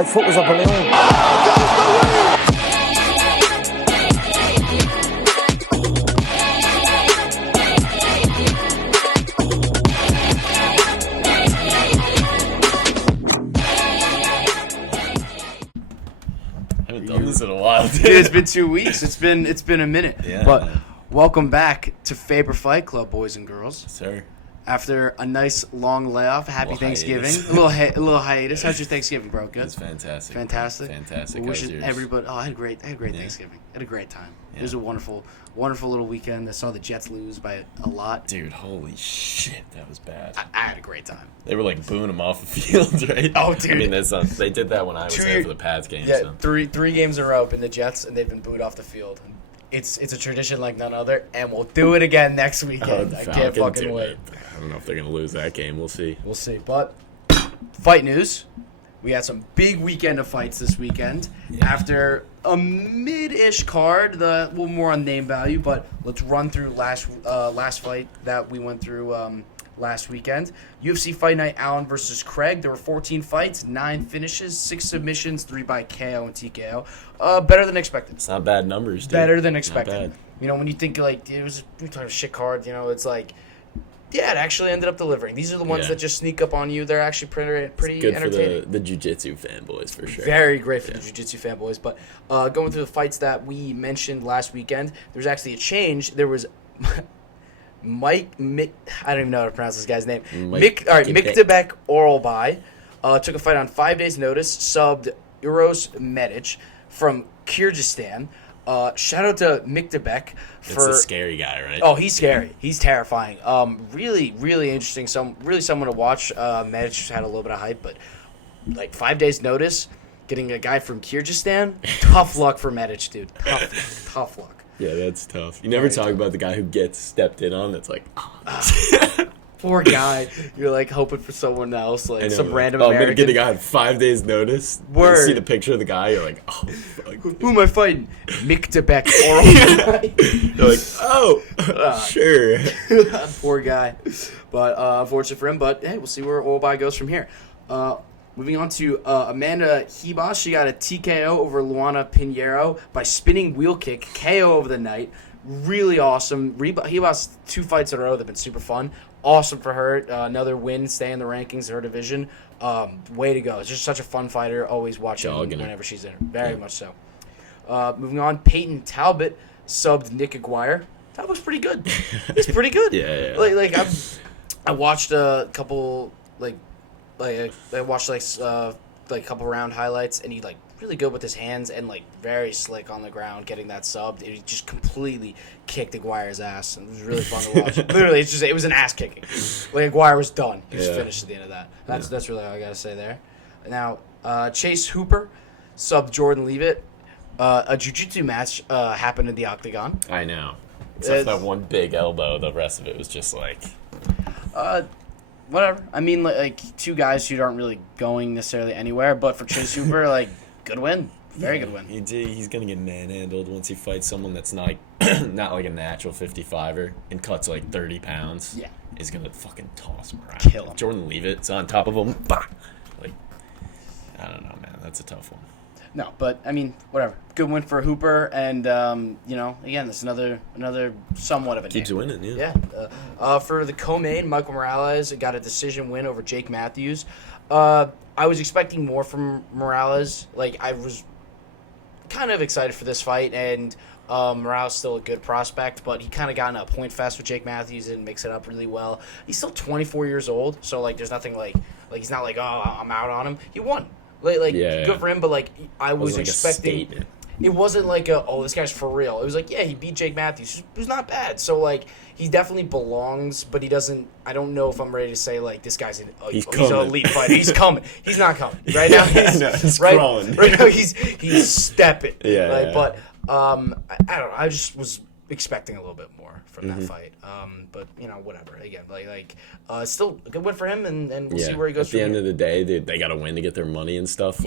My foot was a balloon. I haven't done this in a while, dude. It's been 2 weeks. It's been a minute. Yeah. But welcome back to Faber Fight Club, boys and girls. Sir. After a nice long layoff, happy Thanksgiving. Hiatus. A little hiatus. How's your Thanksgiving, bro? Good. It's fantastic. Fantastic. Fantastic. Wishing everybody. Oh, I had a great Thanksgiving. I had a great time. It was a wonderful little weekend. I saw the Jets lose by a lot. Dude, holy shit, that was bad. I had a great time. They were like booing them off the field, right? Oh, dude. I mean, that's not, they did that when I was there for the Pats game. Yeah, so. three games in a row in the Jets, and they've been booed off the field. It's a tradition like none other, and we'll do it again next weekend. I can't fucking wait. I don't know if they're going to lose that game. We'll see. We'll see. But fight news. We had some big weekend of fights this weekend. Yeah. After a mid-ish card, a little more on name value, but let's run through last fight that we went through last weekend. UFC Fight Night, Allen versus Craig. There were 14 fights, 9 finishes, 6 submissions, 3 by KO and TKO. Better than expected. It's not bad numbers, dude. Better than expected. Not bad. You know, when you think like we're talking a shit card, you know, it's like, yeah, it actually ended up delivering. These are the ones that just sneak up on you. They're actually pretty good entertaining. For the jiu-jitsu fanboys, for sure. Very great for the jiu-jitsu fanboys. But going through the fights that we mentioned last weekend, there's actually a change. There was I don't even know how to pronounce this guy's name. Mikdebek Oralbai took a fight on 5 days' notice, subbed Uros Medic from Kyrgyzstan. Shout out to Mikdebek for. It's a scary guy, right? Oh, he's scary. He's terrifying. Really, really interesting. Someone to watch. Medic had a little bit of hype, but like 5 days' notice, getting a guy from Kyrgyzstan, tough luck for Medic, dude. Tough luck. Yeah, that's tough. You never talk about the guy who gets stepped in on. That's like, oh. Poor guy. You're like hoping for someone else, like some random I'm American. gonna get a guy on 5 days' notice. Word. You see the picture of the guy, you're like, oh, fuck. Who am I fighting? Mikdebek Oralbai. You're like, oh, sure. Poor guy. But unfortunate for him. But hey, we'll see where Oralbai goes from here. Moving on to Amanda Hebos. She got a TKO over Luana Pinheiro by spinning wheel kick. KO over the night. Really awesome. Hebos 2 fights in a row. They've been super fun. Awesome for her. Another win, stay in the rankings, her division. Way to go. It's just such a fun fighter. Always watching whenever she's in. Very much so. Moving on, Peyton Talbot subbed Nick Aguirre. That was pretty good. He's pretty good. Yeah. I watched a couple I watched a couple round highlights, and he really good with his hands and very slick on the ground getting that subbed. He just completely kicked Aguirre's ass, and it was really fun to watch. Literally, it was an ass kicking. Aguirre was done. He was finished at the end of that. That's really all I gotta say there. Now, Chase Hooper subbed Jordan Leavitt. A jiu-jitsu match happened in the octagon. I know. Except that one big elbow. The rest of it was just whatever. I mean, two guys who aren't really going necessarily anywhere, but for Chase Hooper, good win. Very good win. He's going to get manhandled once he fights someone that's not like a natural 55er and cuts 30 pounds. Yeah. He's going to fucking toss him around. Kill him. Jordan Leavitt's on top of him. Bah! I don't know, man. That's a tough one. No, but, I mean, whatever. Good win for Hooper, and, again, this is another somewhat of a Keeps name. winning, yeah. Yeah. For the co-main, Michael Morales got a decision win over Jake Matthews. I was expecting more from Morales. I was kind of excited for this fight, and Morales is still a good prospect, but he kind of got in a point fest with Jake Matthews and mix it up really well. He's still 24 years old, so, there's nothing he's not oh, I'm out on him. He won. Good for him, but I was expecting. It wasn't this guy's for real. It was he beat Jake Matthews, who's not bad. So he definitely belongs, but he doesn't. I don't know if I'm ready to say this guy's he's an elite fighter. He's coming. He's not coming right now. He's crawling. Right now he's stepping. Yeah. But I don't know. I just was expecting a little bit more from that fight. But whatever. Again, still a good win for him, and we'll see where he goes. At the end of the day, they got to win to get their money and stuff.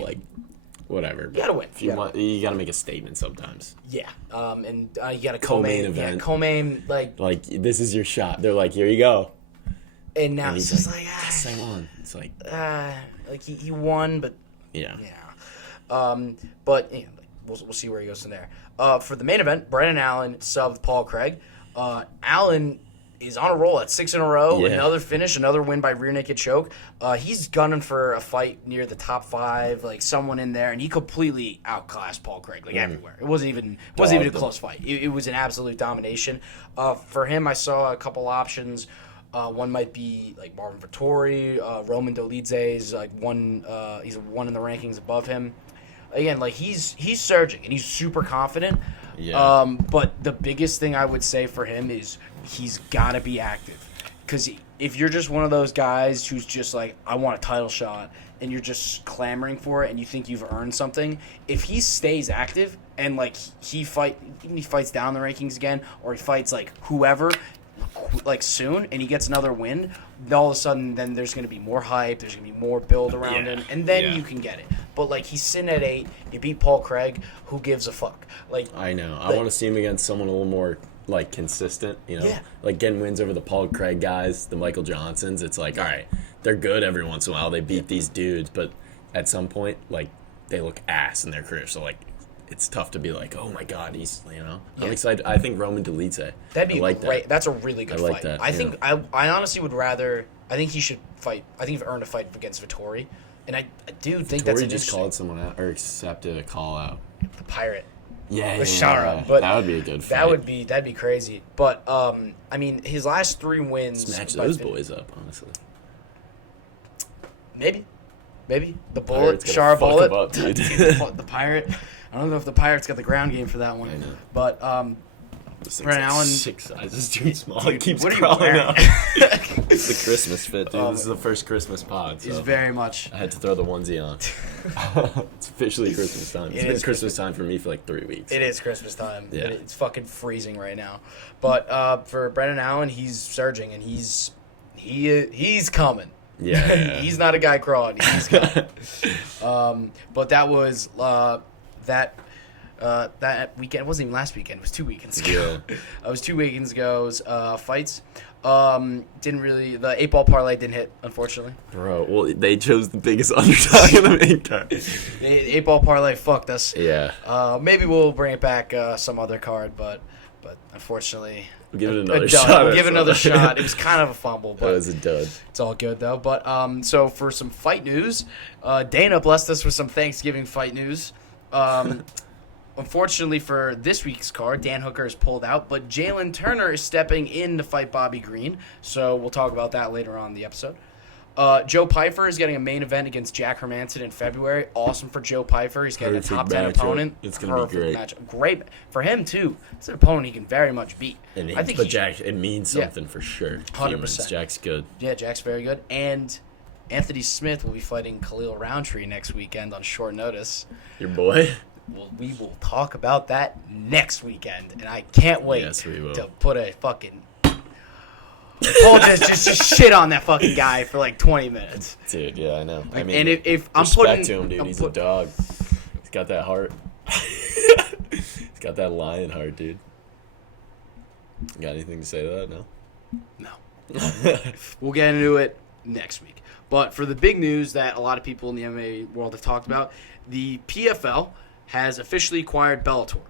Whatever. You gotta win. If you want, you gotta make a statement sometimes. Yeah. And you got a co-main event. Yeah, co-main this is your shot. They're here you go. And now it's just yes, I won. It's he won, but yeah. But we'll see where he goes from there. For the main event, Brendan Allen subbed Paul Craig. Allen is on a roll at 6 in a row. Yeah. Another finish, another win by rear naked choke. He's gunning for a fight near the top 5, like someone in there, and he completely outclassed Paul Craig, like everywhere. It wasn't even a close fight. It was an absolute domination. For him, I saw a couple options. One might be like Marvin Vettori, Roman Dolidze is like one. He's one in the rankings above him. Again, like he's surging and he's super confident. Yeah. But the biggest thing I would say for him is he's got to be active. Because if you're just one of those guys who's just like, I want a title shot, and you're just clamoring for it and you think you've earned something, if he stays active and like he fights down the rankings again, or he fights like whoever, like soon, and he gets another win, all of a sudden then there's going to be more hype, there's going to be more build around him, and then you can get it. But like he's sitting at 8, he beat Paul Craig, who gives a fuck? Like I know. I want to see him against someone a little more like consistent, like getting wins over the Paul Craig guys, the Michael Johnsons. It's like, all right, they're good every once in a while. They beat these dudes, but at some point, like they look ass in their career. So like, it's tough to be like, oh my god, he's I'm excited. I think Roman Dolidze. That'd be great. That. That's a really good like fight. that, I think I honestly would rather. I think he should fight. I think he's earned a fight against Vettori, and I do think that's Vittori an just interesting. called someone out or accepted a call out. The Pirate. Yeah, With Shara, but that would be a good fight. That'd be crazy. But I mean, his last 3 wins. Let's match those boys up, honestly. Maybe the Bullet, Pirate's Shara fuck Bullet, him up, dude. the Pirate. I don't know if the Pirate's got the ground game for that one. I know. But Brendan Allen, 6 sizes too small. It keeps what are you crawling wearing? out. It's the Christmas fit, dude. This is the first Christmas pod. So is very much. I had to throw the onesie on. It's officially Christmas time. It's been Christmas time for me for like 3 weeks. It is Christmas time. Yeah. It's fucking freezing right now. But for Brendan Allen, he's surging and he's coming. Yeah. He's not a guy crawling. He's coming. But that was that weekend. It wasn't even last weekend. It was 2 weekends ago. Yeah. It was 2 weekends ago's fights. Didn't really. The 8-ball parlay didn't hit, unfortunately. Bro, well, they chose the biggest underdog in the main card. The 8-ball parlay fucked us. Yeah. Maybe we'll bring it back some other card, but unfortunately, We'll give it another shot. We'll give it another shot. It was kind of a fumble, but That was a dud. it's all good though. But so for some fight news, Dana blessed us with some Thanksgiving fight news. Unfortunately for this week's card, Dan Hooker is pulled out, but Jalin Turner is stepping in to fight Bobby Green. So we'll talk about that later on in the episode. Joe Pyfer is getting a main event against Jack Hermanson in February. Awesome for Joe Pyfer. He's getting Perfect a top 10 matchup. opponent. It's gonna be great. Matchup. Great for him too. It's an opponent he can very much beat. And I think but Jack, it means something for sure. 100%. Humans, Jack's good. Yeah, Jack's very good. And Anthony Smith will be fighting Khalil Roundtree next weekend on short notice. Your boy? Well, we will talk about that next weekend, and I can't wait Yes, we will. to put a fucking just shit on that fucking guy for like 20 minutes. Dude, yeah, I know. I mean, And if I'm respect putting to him, dude. I'm He's a dog. He's got that heart. He's got that lion heart, dude. You got anything to say to that? No? We'll get into it next week. But for the big news that a lot of people in the MMA world have talked about, the PFL has officially acquired Bellator.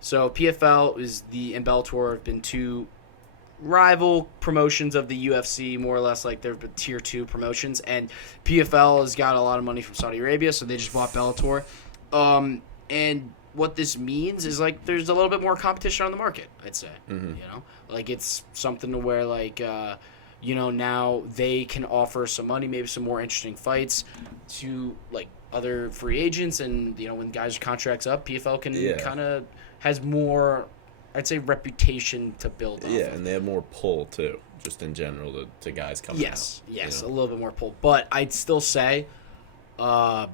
So PFL and Bellator have been 2 rival promotions of the UFC, more or less like they're tier 2 promotions, and PFL has got a lot of money from Saudi Arabia, so they just bought Bellator. And what this means is like there's a little bit more competition on the market, I'd say. Mm-hmm. Like it's something to where like now they can offer some money, maybe some more interesting fights to like other free agents, and when guys' contracts up, PFL can kind of has more, I'd say, reputation to build off. Yeah, and they have more pull too, just in general to guys coming out. Yes, a little bit more pull. But I'd still say, I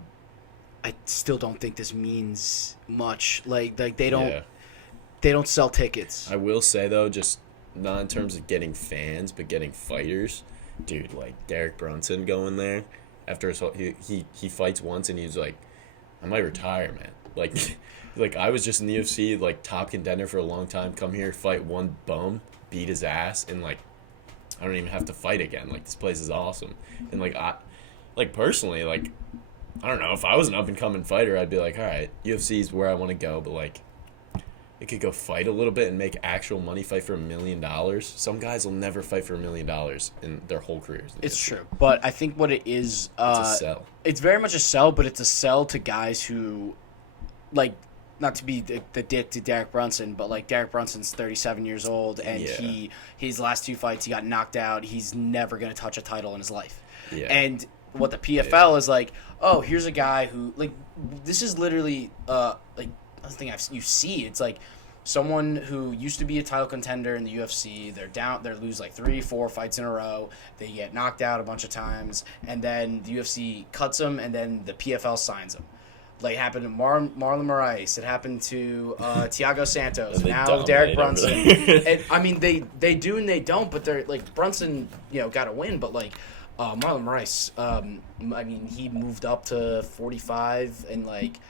still don't think this means much. Like they don't sell tickets. I will say though, just not in terms of getting fans, but getting fighters. Dude, like Derek Brunson going there after he fights once and he's like, I might retire, man. Like I was just in the UFC, like top contender for a long time. Come here, fight one bum, beat his ass, and like I don't even have to fight again. Like this place is awesome, and like I, like personally, like I don't know. If I was an up and coming fighter, I'd be like, all right, UFC is where I want to go, but like, it could go fight a little bit and make actual money, fight for $1 million. Some guys will never fight for $1 million in their whole careers. It's true, but I think what it is, It's a sell. it's very much a sell, but it's a sell to guys who, like, not to be the dick to Derek Brunson, but like Derek Brunson's 37 years old, and his last 2 fights he got knocked out. He's never gonna touch a title in his life. Yeah. And what the PFL is like, oh, here's a guy who, like, this is literally like the thing you see. It's like someone who used to be a title contender in the UFC. They lose like 3-4 fights in a row. They get knocked out a bunch of times, and then the UFC cuts them, and then the PFL signs them. Like, it happened to Marlon Moraes. It happened to Thiago Santos. Now Derek Brunson. And, I mean, they do and they don't, but they're like, Brunson, got a win, but like Marlon Moraes, I mean, he moved up to 45, and like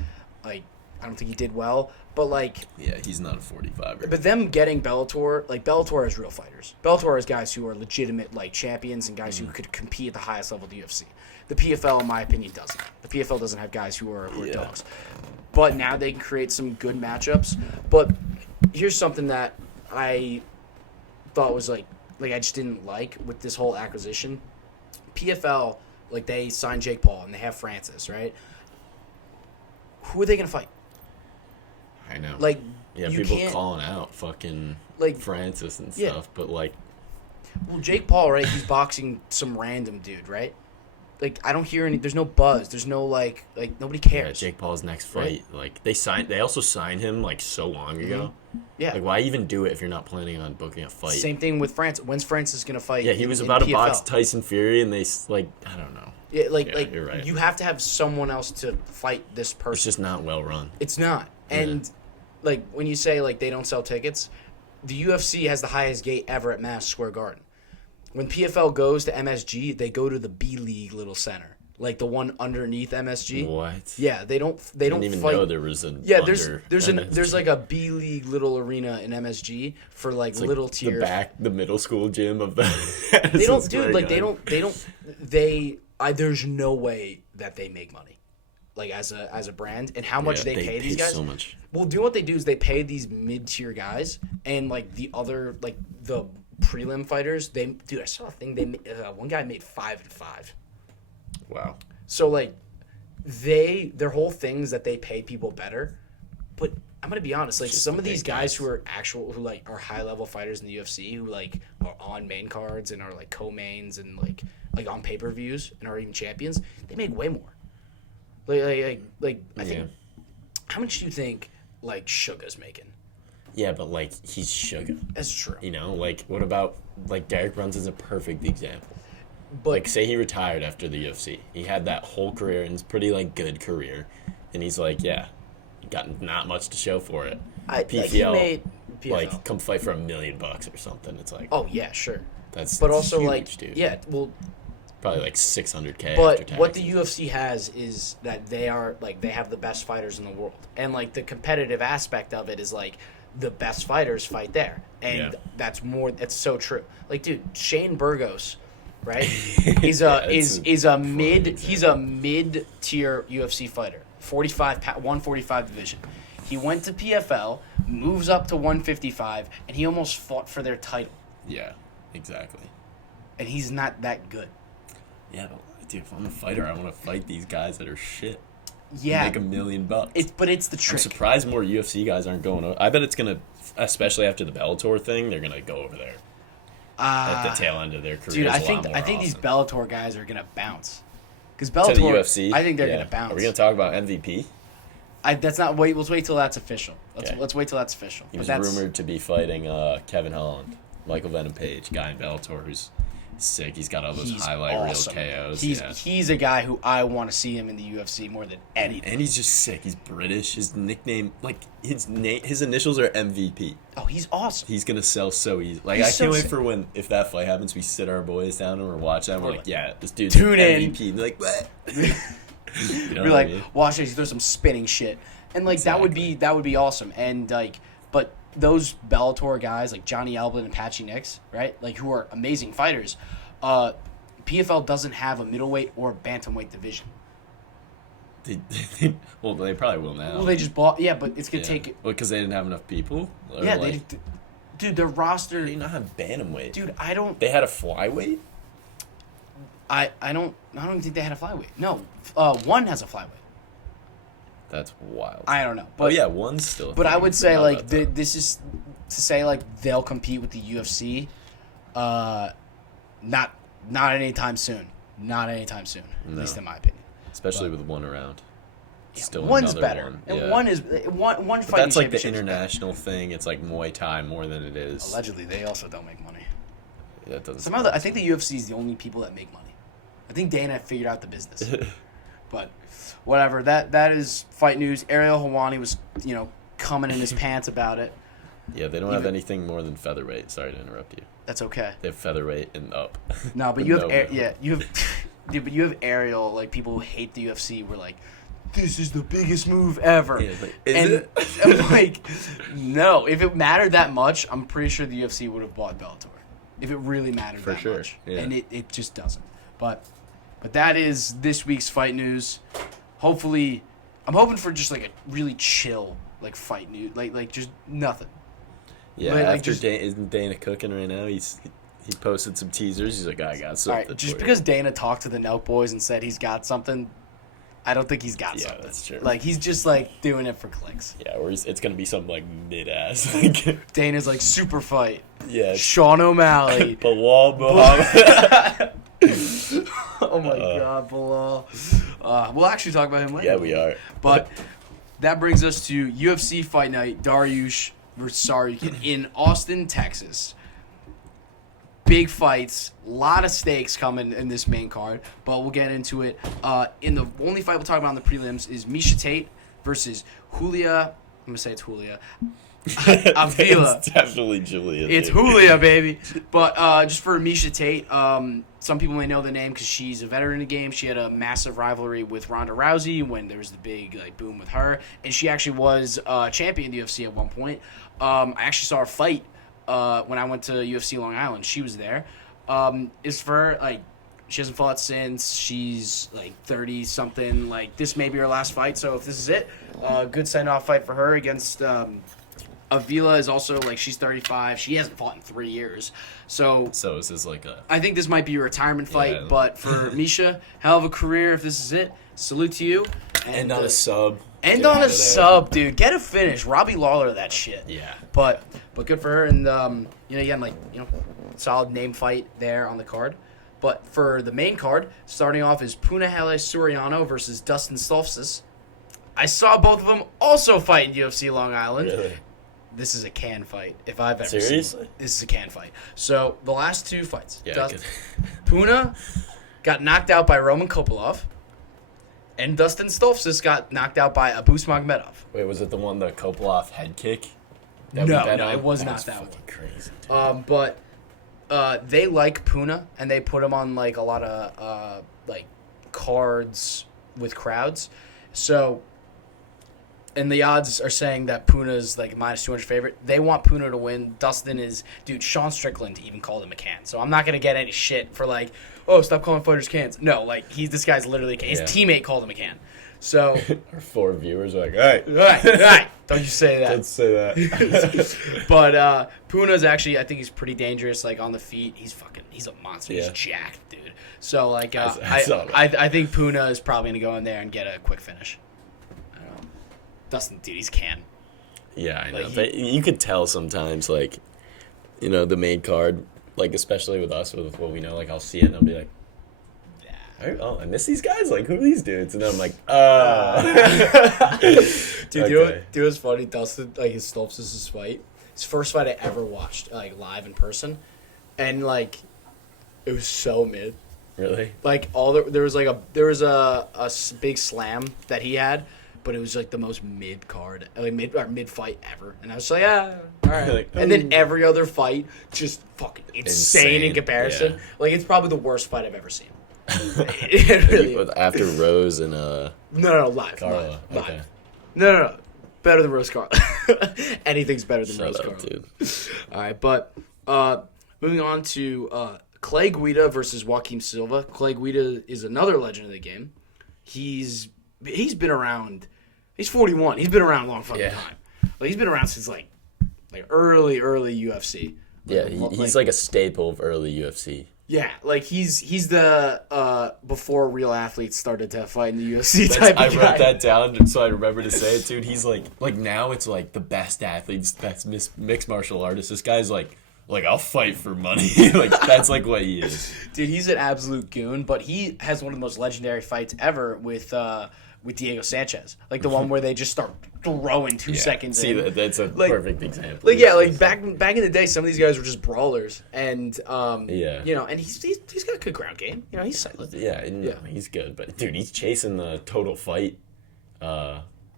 I don't think he did well, but like, yeah, he's not a 45er. But them getting Bellator, like, Bellator has real fighters. Bellator has guys who are legitimate, like, champions and guys who could compete at the highest level of the UFC. The PFL, in my opinion, doesn't. The PFL doesn't have guys who are dogs. But now they can create some good matchups. But here's something that I thought was, like I just didn't like with this whole acquisition. PFL, like, they signed Jake Paul and they have Francis, right? Who are they going to fight? I know. Like, yeah, you people can't, calling out fucking like, Francis and yeah. stuff, but like, well, Jake Paul, right? He's boxing some random dude, right? Like, I don't hear any. There's no buzz. There's no like nobody cares. Yeah, Jake Paul's next fight, like they also signed him like so long ago. Yeah. Like, why even do it if you're not planning on booking a fight? Same thing with Francis. When's Francis gonna fight? Yeah, he was about to PFL? box Tyson Fury, and they like, I don't know. Yeah, like you're right. You have to have someone else to fight this person. It's just not well run. It's not. And like, when you say like they don't sell tickets, the UFC has the highest gate ever at Madison Square Garden. When PFL goes to MSG, they go to the B League little center, like the one underneath MSG. What? Yeah, they don't I didn't even fight. know there was a There's like a B League little arena in MSG for like little tier. The middle school gym of the. They don't, dude. Like, there's no way that they make money, like, as a brand, and how much they pay these guys. So much. Well, what they do is they pay these mid-tier guys, and like the other, like, the prelim fighters. I saw a thing. One guy made 5 and 5. Wow. So like, their whole thing is that they pay people better, but I'm gonna be honest. Like, some of these guys who are are high level fighters in the UFC, who like are on main cards and are like co-mains and like on pay-per-views and are even champions, they make way more. I think. How much do you think like Suga's making? Yeah, but like, he's Suga. That's true. Like, what about like Derek Brunson's a perfect example. But like, say he retired after the UFC. He had that whole career, and it's pretty like good career, and he's like, yeah, got not much to show for it. PFL, like, come fight for $1 million or something. It's like, oh yeah, sure. That's also huge, like, dude. Yeah, well, probably like $600K. But after what the taxes. UFC has is that they have the best fighters in the world, and like the competitive aspect of it is like the best fighters fight there, and that's so true. Like, dude, Shane Burgos, right? He's a mid-tier UFC fighter, 145 division. He went to PFL, moves up to 155, and he almost fought for their title. Yeah, exactly. And he's not that good. Yeah, but dude, if I'm a fighter, I want to fight these guys that are shit. Yeah, make $1 million. But it's the trick. I'm surprised more UFC guys aren't going over. I bet it's gonna, especially after the Bellator thing, they're gonna go over there at the tail end of their career. Dude, I think these Bellator guys are gonna bounce. Because Bellator, to the UFC, I think they're gonna bounce. Are we gonna talk about MVP? That's not. Let's wait till that's official. Let's wait till that's official. He was rumored to be fighting Kevin Holland, Michael Venom Page, guy in Bellator who's sick. He's got all those highlight reel KOs. He's a guy who I want to see him in the UFC more than anything. And he's just sick. He's British. His nickname, like his initials are MVP. Oh, he's awesome. He's gonna sell so easy. Like, I can't wait for if that fight happens. We sit our boys down and we're watching. We're like, yeah, this dude's tune MVP. in. And they're like, what? We're like, watch this. There's some spinning shit, and like that would be awesome. And like, but those Bellator guys like Johnny Elblin and Patchy Nix, right? Like, who are amazing fighters. PFL doesn't have a middleweight or bantamweight division. Well, they probably will now. Well, they just bought. Yeah, but it's gonna take. Well, because they didn't have enough people. Or Yeah, like, dude, their roster. they did not have bantamweight. Dude, I don't. They had a flyweight. I don't think they had a flyweight. No, one has a flyweight. That's wild. I don't know. But yeah, one's still. But I would say like this is to say like they'll compete with the UFC. Not anytime soon. Not anytime soon. At least in my opinion. Especially with one around. Still one's better. One. And Yeah. one But fight. that's like the international thing. It's like Muay Thai more than it is. Allegedly, they also don't make money. That doesn't. I think the UFC is the only people that make money. I think Dana figured out the business. But whatever. That is fight news. Ariel Helwani was coming in his pants about it. Yeah, they don't have anything more than featherweight. Sorry to interrupt you. That's okay. They have featherweight and up. No, but you have you have dude, but you have Ariel, like people who hate the UFC were like, this is the biggest move ever. Yeah, like, is it? I'm like, no. If it mattered that much, I'm pretty sure the UFC would have bought Bellator. If it really mattered For that sure, much. yeah. And it just doesn't. But that is this week's fight news. Hopefully, I'm hoping for just like a really chill like fight news, like just nothing. Yeah, like after just, isn't Dana cooking right now? He posted some teasers. He's like, I got something. all right, just for because you. Dana talked to the Nelk boys and said he's got something, I don't think he's got something. Yeah, that's true. Like he's just like doing it for clicks. Yeah, or it's gonna be something like mid-ass. Dana's like super fight. Yeah. Sean O'Malley. Bilal Muhammad. Oh my God, Bilal. We'll actually talk about him later. Yeah, we are. But that brings us to UFC Fight Night, Dariush versus Tsarukyan in Austin, Texas. Big fights, a lot of stakes coming in this main card, but we'll get into it. In the only fight we'll talk about in the prelims is Miesha Tate versus Julia. I'm gonna say it's Julia. Avila. It's definitely Julia. It's dude. Julia, baby. But just for Miesha Tate, some people may know the name because she's a veteran in the game. She had a massive rivalry with Ronda Rousey when there was the big boom with her, and she actually was champion in the UFC at one point. I actually saw her fight when I went to UFC Long Island. She was there. It's for her, she hasn't fought since. She's 30 something. This may be her last fight. So if this is it, good send off fight for her against. Avila is also she's 35. She hasn't fought in 3 years. So is this like a... I think this might be a retirement fight, Yeah. but for Miesha, hell of a career if this is it. Salute to you. End on a sub. End Get on out a of there. sub, dude. Get a finish. Robbie Lawler that shit. Yeah. But good for her, and again, solid name fight there on the card. But for the main card, starting off is Punahele Soriano versus Dustin Stoltzfus. I saw both of them also fight in UFC Long Island. Really? This is a can fight, if I've ever Seriously? seen. This is a can fight. So the last two fights, Yeah. Puna got knocked out by Roman Kopylov, and Dustin Stoltzfus got knocked out by Abus Magomedov. Wait, was it the one, the Kopylov head kick? that No, we bet no, on? it was That's not that fucking crazy. Dude. But they like Puna, and they put him on a lot of cards with crowds. So, and the odds are saying that Puna's minus 200 favorite. They want Puna to win. Dustin is, dude. Sean Strickland even called him a can. So I'm not gonna get any shit for oh, stop calling fighters cans. No, this guy's literally a can. His teammate called him a can. So Our 4 viewers are like, all right. all right. Don't you say that. Let's say that. But Puna's actually, I think he's pretty dangerous. On the feet, he's a monster. Yeah. He's jacked, dude. So I saw that. I think Puna is probably gonna go in there and get a quick finish. I don't know. Dustin, dude, he's can. Yeah, I know. But you could tell sometimes, the main card, especially with us, with what we know, I'll see it and I'll be like, oh, I miss these guys? Who are these dudes? And then I'm like, Dude, Okay. do what's funny? Dustin, his Stoltzfus' fight, his first fight I ever watched, live in person, and it was so mid. Really? There was a big slam that he had, but it was the most mid card, mid fight ever, and I was like, all right. And then every other fight just fucking insane in comparison. Yeah. It's probably the worst fight I've ever seen. It really, After Rose and no, live, Carla. live. Okay. No, better than Rose Carla. Anything's better than Shut Rose up, Carla. dude. All right, but moving on to Clay Guida versus Joaquim Silva. Clay Guida is another legend of the game. He's he's been around. He's 41. He's been around a long fucking time. Like he's been around since like early UFC. Yeah, he's like a staple of early UFC. Yeah, like he's the before real athletes started to fight in the UFC type of guy. I wrote that down so I remember to say it, dude. He's like now it's like the best athletes, best mixed martial artists. This guy's like I'll fight for money. Like that's like what he is. Dude, he's an absolute goon, but he has one of the most legendary fights ever with Diego Sanchez. Like the one where they just start throwing 2 seconds in. See, that's a perfect example. Like like back in the day, some of these guys were just brawlers, and and he's got a good ground game. You know, he's silent. He's good, but dude, he's chasing the total fight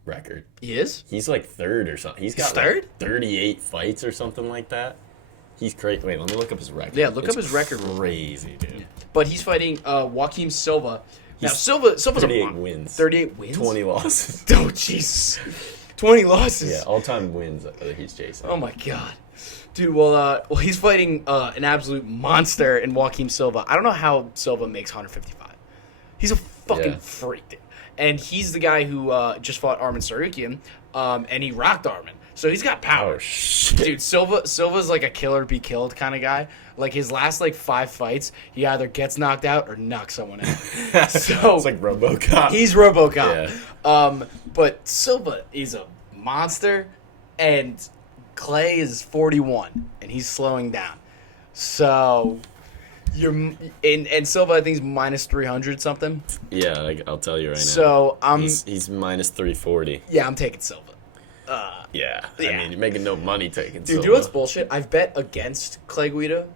record. He is. He's like third or something. He's got third? Like 38 fights or something like that. He's crazy. Wait, let me look up his record. Yeah, look up his record. Crazy, dude. But he's fighting Joaquim Silva. Now, Silva's 38 wins. 38 wins? 20 losses. Oh, jeez. 20 losses. Yeah, all-time wins that he's chasing. Oh, my God. Dude, well, he's fighting an absolute monster in Joaquim Silva. I don't know how Silva makes 155. He's a fucking freak, dude. And he's the guy who just fought Arman Tsarukyan, and he rocked Arman. So he's got power. Oh, shit. Dude, Silva's like a killer be killed kind of guy. Like his last 5 fights, he either gets knocked out or knocks someone out. So it's like RoboCop. He's RoboCop. Yeah. But Silva is a monster, and Clay is 41, and he's slowing down. So and Silva, I think, is minus 300 something. Yeah, I'll tell you right now. So he's minus 340. Yeah, I'm taking Silva. I mean, you're making no money taking Silva. Dude, you know what's bullshit? I've bet against Clay Guida.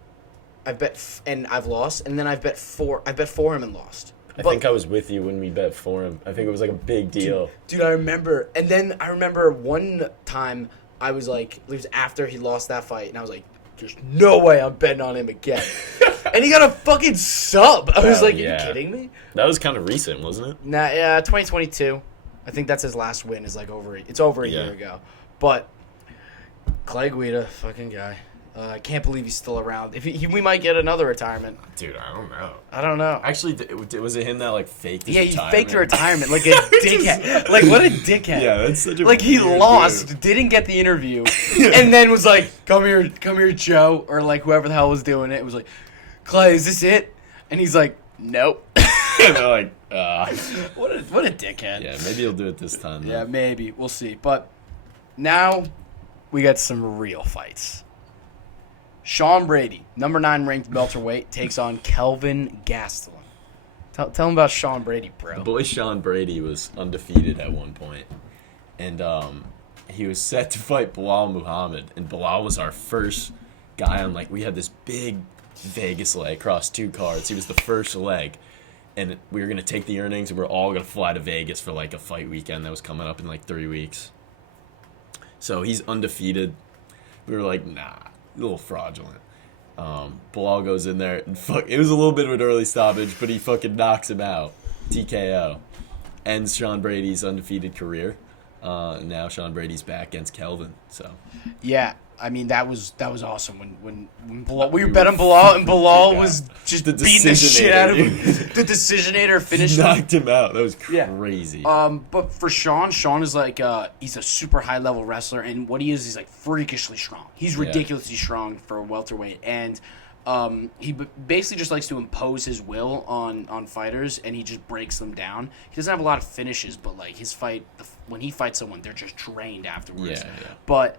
And I've lost, and then I've bet for him and lost. I think I was with you when we bet for him. I think it was like a big deal. Dude, I remember. And then I remember one time I was like, it was after he lost that fight, and I was like, there's no way I'm betting on him again. And he got a fucking sub. I was like, are you kidding me? That was kind of recent, wasn't it? Nah, yeah, 2022. I think that's his last win. It's over a year ago. But Clay Guida, fucking guy. I can't believe he's still around. If we might get another retirement. Dude, I don't know. Actually, was it him that faked his retirement? Yeah, he faked a retirement like a dickhead. Like, what a dickhead. Yeah, that's such a he lost, move. Didn't get the interview, and then was like, come here, Joe, or whoever the hell was doing it. Was like, Clay, is this it? And he's like, nope. And they're like, what a dickhead. Yeah, maybe he'll do it this time. Yeah, maybe. We'll see. But now we got some real fights. Sean Brady, number 9 ranked welterweight, takes on Kelvin Gastelum. Tell him about Sean Brady, bro. The boy Sean Brady was undefeated at one point, and he was set to fight Bilal Muhammad, and Bilal was our first guy on we had this big Vegas leg across 2 cards. He was the first leg, and we were gonna take the earnings, and we're all gonna fly to Vegas for a fight weekend that was coming up in 3 weeks. So he's undefeated. We were like, nah. A little fraudulent. Bilal goes in there and it was a little bit of an early stoppage, but he fucking knocks him out. TKO. Ends Sean Brady's undefeated career. Now Sean Brady's back against Kelvin. So yeah, I mean that was awesome when Bilal, we bet on Bilal, and Bilal was just beating the shit out of him. The decisionator finished him. Knocked him out. That was crazy. But for Sean is he's a super high level wrestler, and what he is, he's freakishly strong. He's ridiculously strong for a welterweight, and he basically just likes to impose his will on fighters, and he just breaks them down. He doesn't have a lot of finishes, but his fight, when he fights someone, they're just drained afterwards. Yeah. But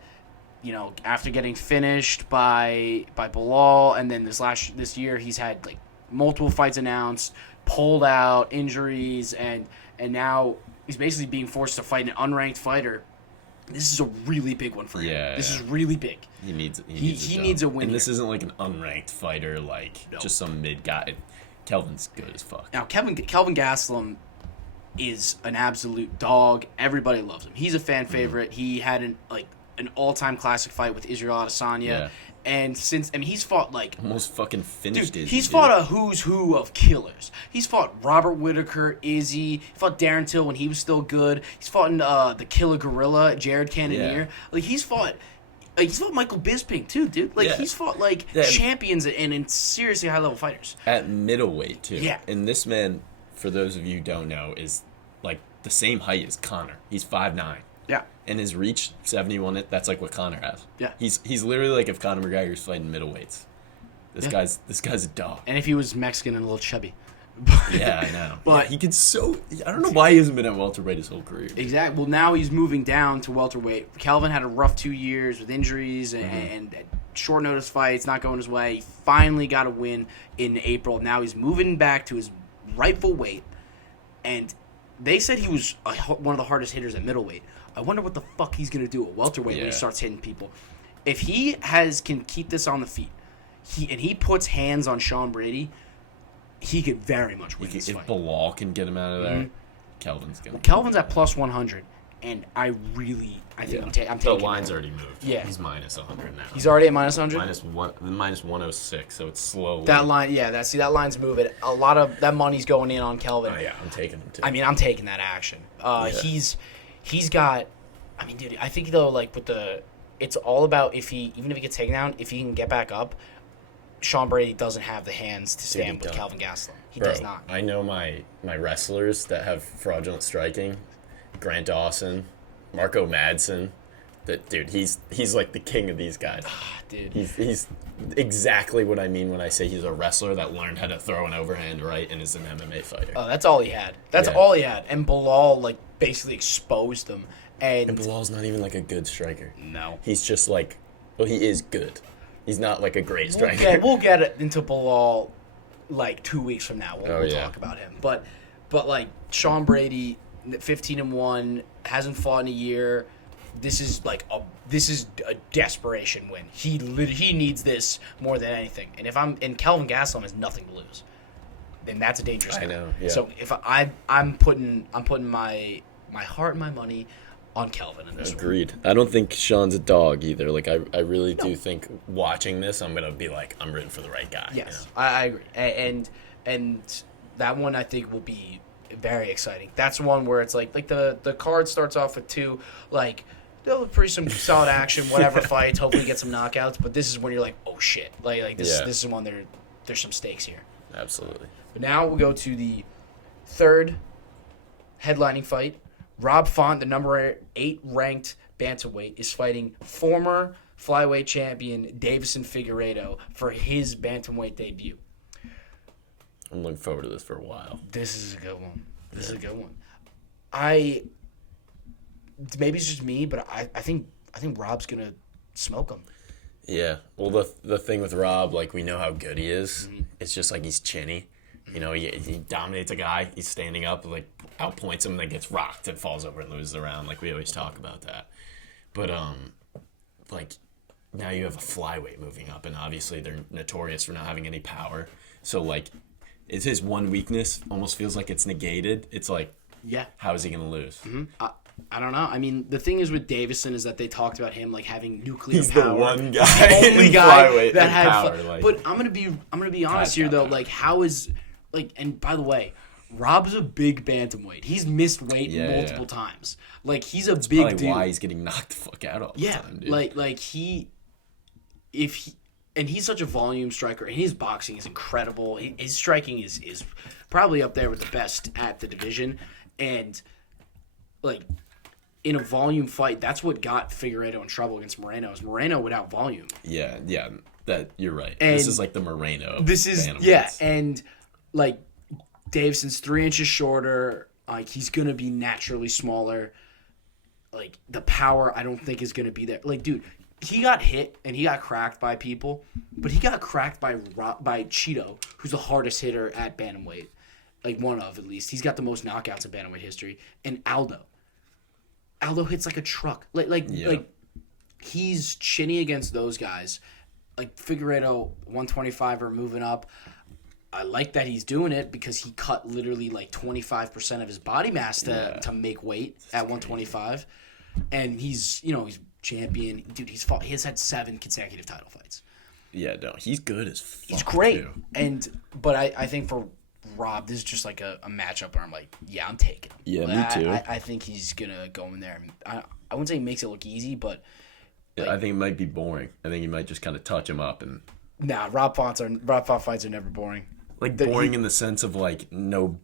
after getting finished by Bilal, and then this year he's had multiple fights announced, pulled out, injuries, and now he's basically being forced to fight an unranked fighter. This is a really big one for him. Yeah, this is really big. He needs a win. And this isn't an unranked fighter, just some mid guy. Kelvin's good as fuck. Now Kelvin Gastelum is an absolute dog. Everybody loves him. He's a fan favorite. He had an all-time classic fight with Israel Adesanya. Yeah. And he's fought almost fucking finished it. He's fought a who's who of killers. He's fought Robert Whitaker, Izzy. He fought Darren Till when he was still good. He's fought in the Killer Gorilla, Jared Cannonier. Yeah. He's fought Michael Bisping too, dude. He's fought champions and seriously high level fighters at middleweight too. Yeah. And this man, for those of you who don't know, is the same height as Conor. He's 5'9". Yeah. And his reach, 71, that's like what Conor has. Yeah. He's literally like if Conor McGregor's fighting middleweights. This guy's a dog. And if he was Mexican and a little chubby. Yeah, I know. But he can I don't know why he hasn't been at welterweight his whole career. Exactly. Well, now he's moving down to welterweight. Kelvin had a rough 2 years with injuries and short notice fights, not going his way. He finally got a win in April. Now he's moving back to his rightful weight. And they said he was one of the hardest hitters at middleweight. I wonder what the fuck he's going to do at welterweight when he starts hitting people. If he can keep this on the feet, he puts hands on Sean Brady, he could very much win this fight. If Bilal can get him out of there, Kelvin's at plus 100, and I think I'm taking the line's him. already moved. Yeah. He's minus 100 now. He's already at minus 100? Minus 106, so it's slow. That line, that line's moving. A lot of that money's going in on Kelvin. Oh, yeah, I'm taking him, too. I mean, I'm taking that action. He's got, I mean, dude, I think, though, like, it's all about even if he gets taken down, if he can get back up, Sean Brady doesn't have the hands to stand with Kelvin Gastelum. He does not. I know my wrestlers that have fraudulent striking. Grant Dawson, Marco Madsen. That dude, he's like the king of these guys. Dude, he's exactly what I mean when I say he's a wrestler that learned how to throw an overhand right and is an MMA fighter. Oh, that's all he had. All he had. And Bilal like basically exposed him. And Bilal's not even like a good striker. No, he's just like, well, he is good. He's not like a great striker. We'll get into Bilal like 2 weeks from now. We'll talk about him. But like Sean Brady, 15-1, hasn't fought in a year. This is a desperation win. He needs this more than anything. And Kelvin Gastelum has nothing to lose. And that's a dangerous guy. I know. Yeah. So if I'm putting my heart and my money on Kelvin in this Agreed. I don't think Sean's a dog either. Like I really do think watching this, I'm gonna be like, I'm rooting for the right guy. Yes, you know? I agree. And that one I think will be very exciting. That's one where it's like the card starts off with two like they'll pretty some solid action, whatever fights. Hopefully get some knockouts. But this is when you're like, oh shit, like this is one there's some stakes here. Absolutely. But now we'll go to the third headlining fight. Rob Font, the number 8 ranked bantamweight, is fighting former flyweight champion Davison Figueiredo for his bantamweight debut. I'm looking forward to this for a while. This is a good one. Maybe it's just me, but I think Rob's gonna smoke him. Yeah. Well, the thing with Rob, like we know how good he is. Mm-hmm. It's just like he's chinny. You know, he dominates a guy. He's standing up, like outpoints him, then gets rocked and falls over and loses the round. Like we always talk about that. But like now you have a flyweight moving up, and obviously they're notorious for not having any power. So like, it's his one weakness. Almost feels like it's negated. It's like, how is he gonna lose? Mm-hmm. I don't know. I mean, the thing is with Davison is that they talked about him like having nuclear He's power. The one guy, the only guy that had power. But I'm gonna be honest here though. Power. Like, how is like? And by the way, Rob's a big bantamweight. He's missed weight multiple times. Like he's a big probably dude. Why he's getting knocked the fuck out all the time, dude. And he's such a volume striker, and his boxing is incredible. His striking is probably up there with the best at the division, and like in a volume fight, that's what got Figueiredo in trouble against Moreno. Is Moreno without volume? Yeah, that you're right. And this is like the Moreno. This is and like Davison's 3 inches shorter. Like he's gonna be naturally smaller. Like the power, I don't think is gonna be there. Like, dude. He got hit and he got cracked by people, but he got cracked by Cheeto, who's the hardest hitter at bantamweight, like one of at least. He's got the most knockouts in bantamweight history. And Aldo hits like a truck. Like he's chinny against those guys. Like Figueiredo, 125 are moving up. I like that he's doing it because he cut literally like 25% of his body mass to make weight at 125, and he's champion, dude. He has had 7 consecutive title fights. Yeah, no, he's good as fuck. He's great, too. But I think for Rob, this is just like a matchup where I'm like, I'm taking him. Yeah, me too. I think he's gonna go in there. I wouldn't say he makes it look easy, but like, I think it might be boring. I think he might just kind of touch him up and. Rob Font fights are never boring. Like boring in the sense of like no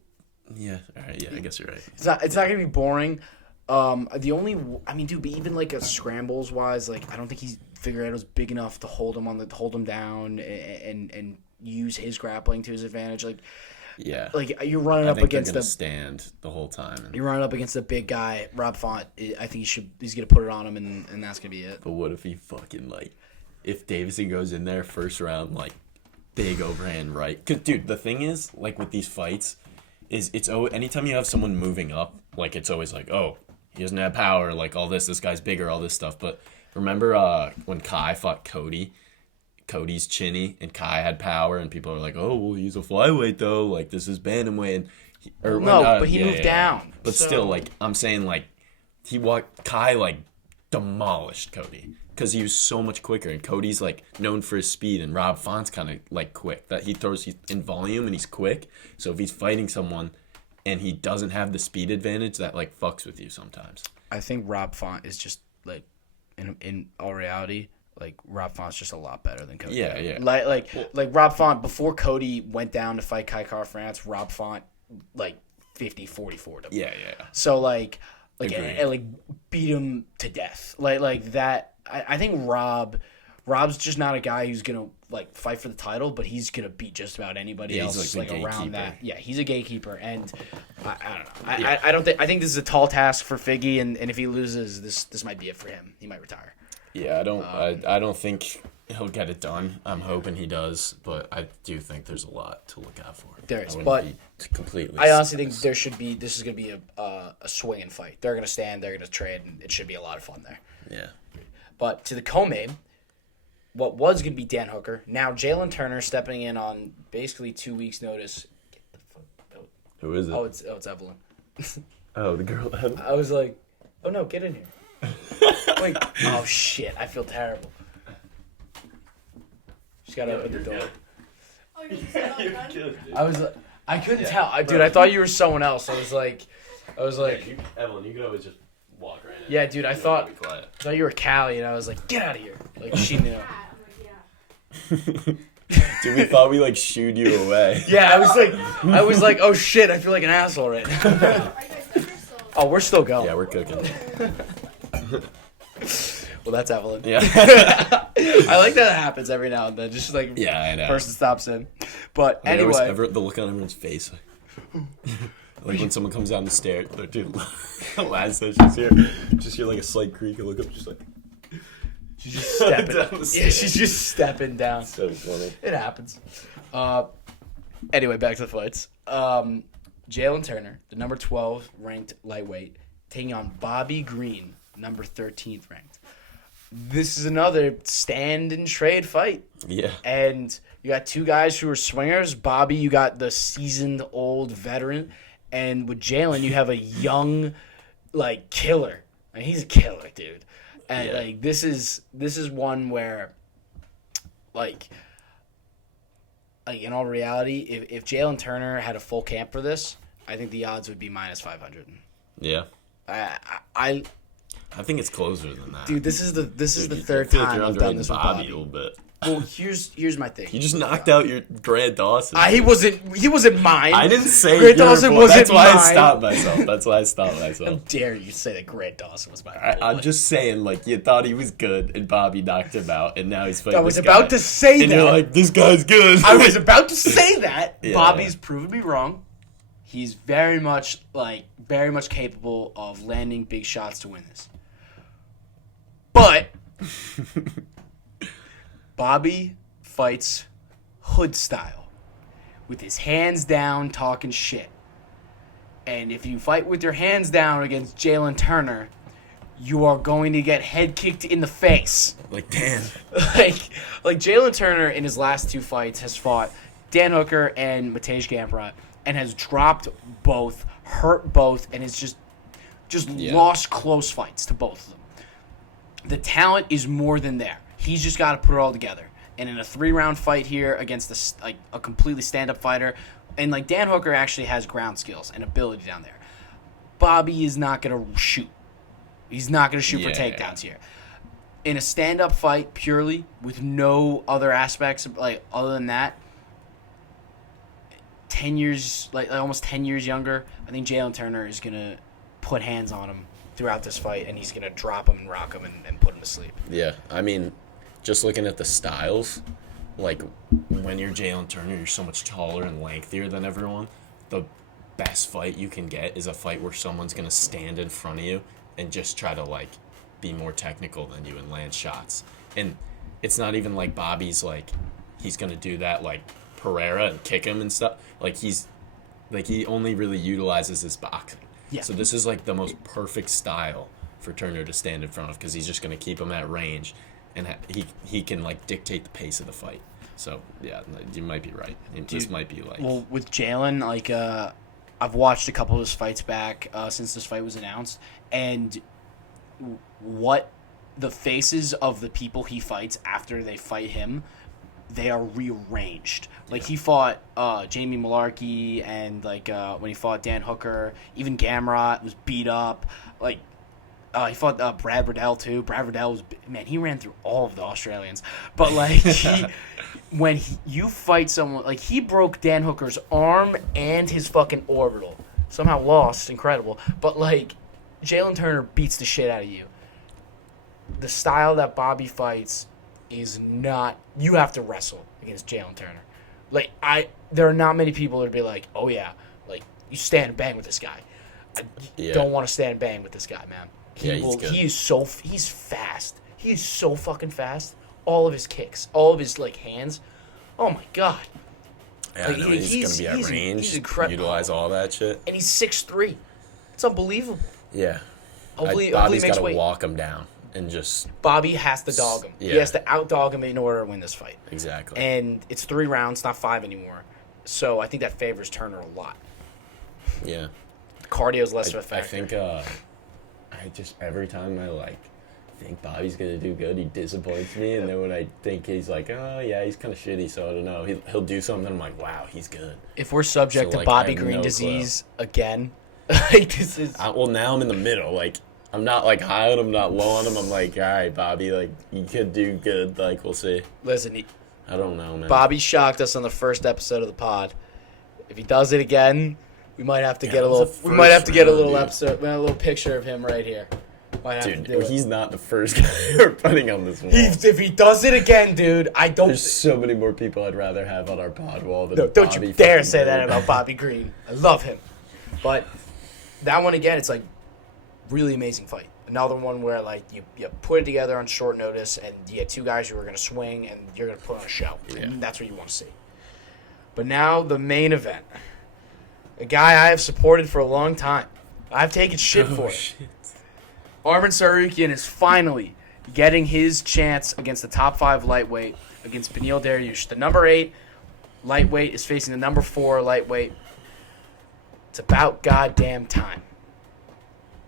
Yeah. All right. Yeah, I guess you're right. It's not gonna be boring. I mean, dude, but even like a scrambles wise, like I don't think Figueiredo's big enough to hold him down and use his grappling to his advantage. Yeah. Like you're running I up think against they're gonna stand the whole time. You're running up against a big guy, Rob Font. I think he's gonna put it on him, and that's gonna be it. But what if he fucking if Davison goes in there first round big overhand right? Cause dude, the thing is with these fights, it's anytime you have someone moving up, it's always oh, he doesn't have power, all this guy's bigger, all this stuff. But remember when Kai fought Cody? Cody's chinny and Kai had power, and people are oh, well, he's a flyweight though. This is bantamweight. But he moved down. But so. Still, I'm saying, Kai demolished Cody because he was so much quicker, and Cody's known for his speed, and Rob Font's kind of quick. That he's in volume and he's quick. So if he's fighting someone and he doesn't have the speed advantage, that fucks with you sometimes. I think Rob Font is just in all reality. Rob Font's just a lot better than Cody. Yeah, yeah. Like Rob Font, before Cody went down to fight Kai Car France, Rob Font, 50-44 to him. Yeah, yeah. So, and beat him to death. That, I think Rob's just not a guy who's going to, fight for the title, but he's going to beat just about anybody else, around that. Yeah, he's a gatekeeper, and I don't know. I don't think, I think this is a tall task for Figgy, and if he loses, this might be it for him. He might retire. Yeah, I don't think he'll get it done. I'm hoping he does, but I do think there's a lot to look out for. There is, but I honestly think this is going to be a swinging fight. They're going to stand, they're going to trade, and it should be a lot of fun there. Yeah. But to the co-main, what was going to be Dan Hooker, now Jalin Turner stepping in on basically 2 weeks' notice. Get the fuck out. Who is it? Oh, it's Evelyn. Oh, the girl. I was like, oh no, get in here. Wait. Oh shit! I feel terrible. She's gotta open the door. Oh, you're good. I couldn't tell, dude. I thought you were someone else. I was like, Evelyn, you could always just walk right in. Yeah, dude. I thought be quiet. you were Callie, and I was like, get out of here. She knew. Dude, we thought we shooed you away. Yeah, I was like, oh shit! I feel like an asshole right now. Oh, we're still going. Yeah, we're cooking. Well, that's Evelyn. Yeah. I like that it happens every now and then. Just yeah, I know. Person stops in. But anyway. The look on everyone's face. When someone comes down the stairs, dude, last session's here. Just hear a slight creak and look up, just she's just stepping down the stairs. Yeah, she's just stepping down. So funny. It happens. Anyway, back to the fights. Jalin Turner, the number 12 ranked lightweight, taking on Bobby Green, number 13th ranked. This is another stand and trade fight. Yeah. And you got two guys who are swingers. Bobby, you got the seasoned old veteran. And with Jalin, you have a young, killer. He's a killer, dude. And, this is one where, in all reality, if Jalin Turner had a full camp for this, I think the odds would be minus 500. Yeah. I think it's closer than that. Dude, this is the third time I've done this with Bobby. A little bit. Well, here's my thing. You just knocked out your Grant Dawson. He wasn't mine. I didn't say Grant Dawson wasn't mine. That's why I stopped myself. How dare you say that Grant Dawson was mine? I'm just saying, you thought he was good, and Bobby knocked him out, and now he's fighting. I was about to say and that. And you're like, this guy's good. I was about to say that. Yeah. Bobby's proven me wrong. He's very much capable of landing big shots to win this. But Bobby fights hood style, with his hands down, talking shit. And if you fight with your hands down against Jalin Turner, you are going to get head kicked in the face. Damn. Jalin Turner in his last two fights has fought Dan Hooker and Matej Gamrot and has dropped both, hurt both, and has just lost close fights to both of them. The talent is more than there. He's just got to put it all together. And in a 3-round fight here against a completely stand-up fighter, and Dan Hooker actually has ground skills and ability down there. Bobby is not going to shoot. He's not going to shoot for takedowns here. In a stand-up fight, purely, with no other aspects, other than that, 10 years, like almost 10 years younger. I think Jalin Turner is going to put hands on him throughout this fight, and he's going to drop him and rock him and put him to sleep. Yeah, I mean, just looking at the styles, like when you're Jalin Turner, you're so much taller and lengthier than everyone. The best fight you can get is a fight where someone's going to stand in front of you and just try to, like, be more technical than you and land shots. And it's not even like Bobby's, like, he's going to do that, like, Pereira and kick him and stuff. Like, he only really utilizes his boxing. Yeah. So this is, like, the most perfect style for Turner to stand in front of, because he's just going to keep him at range, and he can, like, dictate the pace of the fight. So, yeah, you might be right. This might be, like... Well, with Jalin, like, I've watched a couple of his fights back since this fight was announced, and what the faces of the people he fights after they fight him, they are rearranged. Like, he fought Jamie Malarkey, and, like, when he fought Dan Hooker, even Gamrot was beat up. Like, he fought Brad Riddell, too. Brad Riddell was... Man, he ran through all of the Australians. But, like, you fight someone... Like, he broke Dan Hooker's arm and his fucking orbital. Somehow lost. Incredible. But, like, Jalin Turner beats the shit out of you. The style that Bobby fights is not... You have to wrestle against Jalin Turner. Like, there are not many people that would be like, oh, yeah, like, you stand and bang with this guy. I don't want to stand and bang with this guy, man. He's fast. He is so fucking fast. All of his kicks, all of his, like, hands. Oh, my God. Yeah, like, I know he's going to be at range, he's incredible. Utilize all that shit. And he's 6'3". It's unbelievable. Yeah. Hopefully Bobby's makes got to weight. walk him down and just... Bobby has to dog him. Yeah. He has to out-dog him in order to win this fight. Exactly. And it's 3 rounds, not 5 anymore. So I think that favors Turner a lot. Yeah. Cardio is less of a factor. I think every time I, like, think Bobby's going to do good, he disappoints me. And then when I think he's like, oh, yeah, he's kind of shitty, so I don't know. He'll do something, I'm like, wow, he's good. If we're subject to like, Bobby Green disease again, like, this is... Well, now I'm in the middle. Like, I'm not, like, high on him, not low on him. I'm like, all right, Bobby, like, you could do good. Like, we'll see. Listen, I don't know, man. Bobby shocked us on the first episode of the pod. If he does it again, we might have to get a little... We might have to get a little episode, a little picture of him right here. Dude, he's not the first guy we're putting on this wall. If he does it again, dude, I don't... There's so many more people I'd rather have on our pod wall than don't Bobby you dare fucking say that Green. about Bobby Green. I love him. But that one, again, it's like really amazing fight. Another one where, like, you put it together on short notice, and you get 2 guys who are going to swing, and you're going to put on a show. Yeah. And that's what you want to see. But now, the main event. A guy I have supported for a long time. I've taken shit for it. Shit. Arman Tsarukyan is finally getting his chance against the top 5 lightweight against Beneil Dariush. The number 8 lightweight is facing the number 4 lightweight. It's about goddamn time.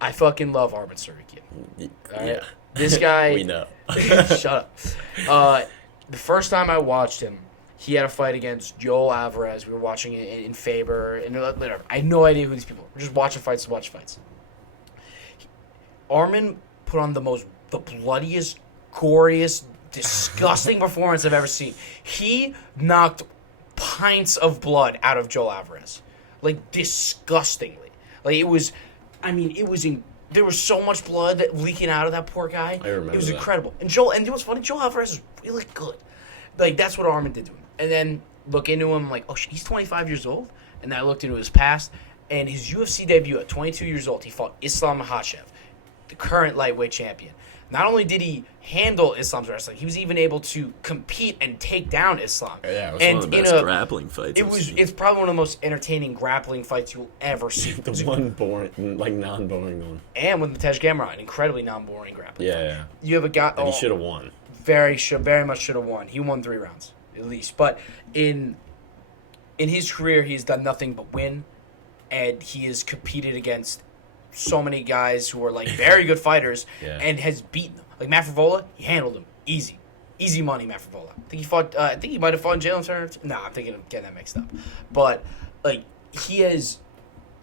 I fucking love Arman Tsarukyan. All right? Yeah. This guy... We know. Shut up. The first time I watched him, he had a fight against Joel Alvarez. We were watching it in Faber. And whatever. I had no idea who these people were. We're just watching fights to watch fights. Arman put on the bloodiest, goriest, disgusting performance I've ever seen. He knocked pints of blood out of Joel Alvarez. Like, disgustingly. Like, it was... I mean, there was so much blood leaking out of that poor guy. I remember It was that. incredible. And you know what's funny? Joel Alvarez is really good. Like, that's what Arman did to him. And then look into him, like, oh, he's 25 years old? And then I looked into his past, and his UFC debut at 22 years old, he fought Islam Makhachev, the current lightweight champion. Not only did he handle Islam's wrestling, he was even able to compete and take down Islam. Yeah, it was and one of the best grappling fights. It's probably one of the most entertaining grappling fights you'll ever see. The one boring, like, non-boring one. And with Tej Gamrot, an incredibly non-boring grappling fight. Yeah. You have a guy... And he should have won. Very much should have won. He won 3 rounds, at least. But in his career, he's done nothing but win, and he has competed against so many guys who are, like, very good fighters and has beaten them. Like, Matt Favola, he handled him. Easy money, Matt Favola. I think he might have fought Jalin Turner. No, I'm thinking of getting that mixed up. But, like, he has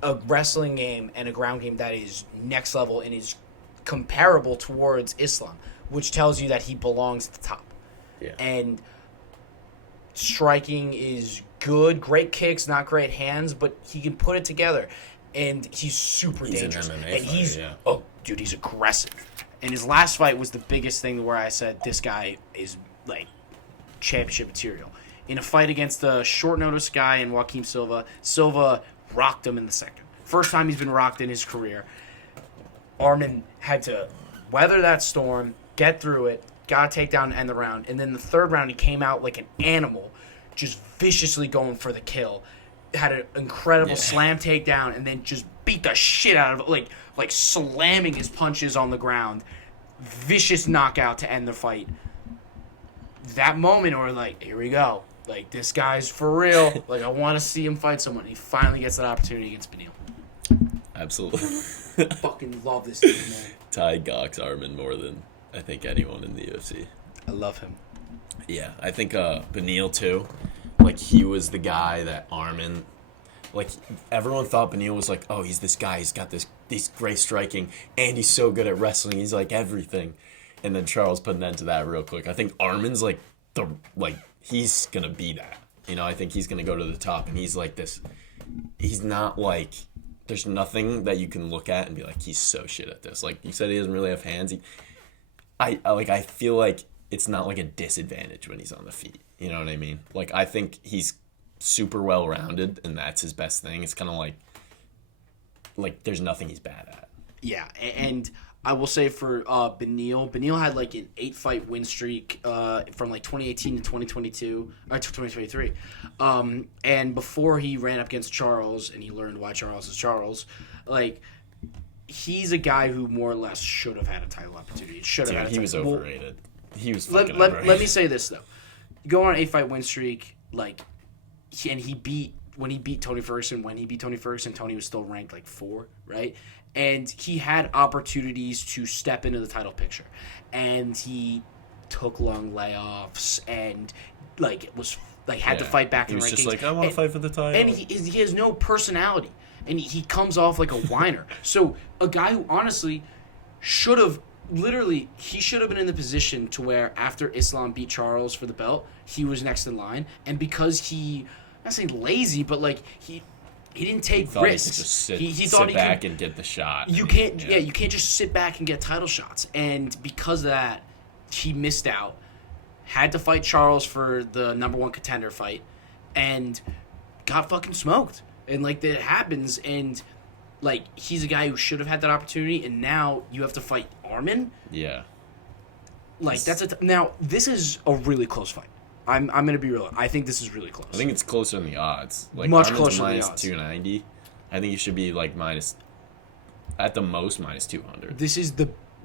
a wrestling game and a ground game that is next level and is comparable towards Islam, which tells you that he belongs at the top. Yeah. And striking is good, great kicks, not great hands, but he can put it together. And he's super dangerous. An MMA and he's fighter, yeah. oh, dude, he's aggressive. And his last fight was the biggest thing where I said this guy is like championship material. In a fight against a short notice guy in Joaquim Silva, Silva rocked him in the second. First time he's been rocked in his career. Arman had to weather that storm, get through it, got a takedown to end the round, and then the third round he came out like an animal, just viciously going for the kill. Had an incredible slam takedown, and then just beat the shit out of it, like slamming his punches on the ground. Vicious knockout to end the fight. That moment, or like, here we go. Like, this guy's for real. Like, I want to see him fight someone. He finally gets that opportunity against Beneil. Absolutely. Fucking love this dude, man. Ty gawks Arman more than I think anyone in the UFC. I love him. Yeah, I think Beneil too. Like, he was the guy that Arman, like, everyone thought Beneil was like, oh, he's this guy. He's got this great striking, and he's so good at wrestling. He's like everything. And then Charles put an end to that real quick. I think Arman's like he's gonna be that. You know, I think he's gonna go to the top, and he's like this. He's not like, there's nothing that you can look at and be like, he's so shit at this. Like you said, he doesn't really have hands. I feel like it's not like a disadvantage when he's on the feet. You know what I mean? Like, I think he's super well rounded, and that's his best thing. It's kind of like there's nothing he's bad at. Yeah, and I will say for Beneil had like an 8-fight win streak from like 2018 to 2022 or to 2023, and before he ran up against Charles and he learned why Charles is Charles, like, he's a guy who more or less should have had a title opportunity. He was overrated. He was fucking let overrated. me say this though, you go on an 8-fight win streak, like, and he beat Tony Ferguson. When he beat Tony Ferguson, Tony was still ranked like 4, right? And he had opportunities to step into the title picture, and he took long layoffs and like had to fight back in rankings. He was just like, I want to fight for the title. And he has no personality, and he comes off like a whiner. So a guy who honestly should have been in the position to where after Islam beat Charles for the belt, he was next in line, and because he, I say lazy, but like he didn't take risks. He thought he could sit back and get the shot. You can't just sit back and get title shots. And because of that, he missed out. Had to fight Charles for the number 1 contender fight, and got fucking smoked. And like, that happens, and like, he's a guy who should have had that opportunity, and now you have to fight Arman. Yeah. Like, now this is a really close fight. I'm gonna be real. I think this is really close. I think it's closer than the odds. Like, much Arman's closer than the minus odds. 290. I think he should be like at the most minus 200. This is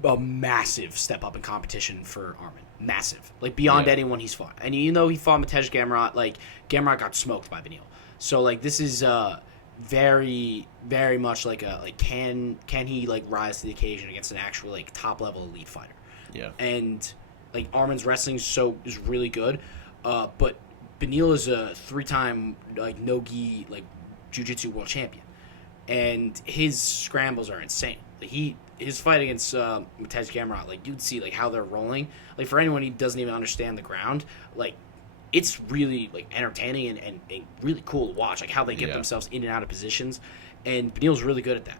a massive step up in competition for Arman. Massive, like, beyond anyone he's fought. And you know, he fought Matej Gamrot. Like, Gamrot got smoked by Beneil. So like, this is very, very much like can he like rise to the occasion against an actual like top level elite fighter? Yeah. And like, Arman's wrestling is really good. But Beneil is a 3-time like no-gi like jiu-jitsu world champion, and his scrambles are insane. Like, his fight against Matej Gamrot, like, you'd see like how they're rolling. Like, for anyone who doesn't even understand the ground, like, it's really like entertaining and really cool to watch, like how they get themselves in and out of positions, and Beneil's really good at that.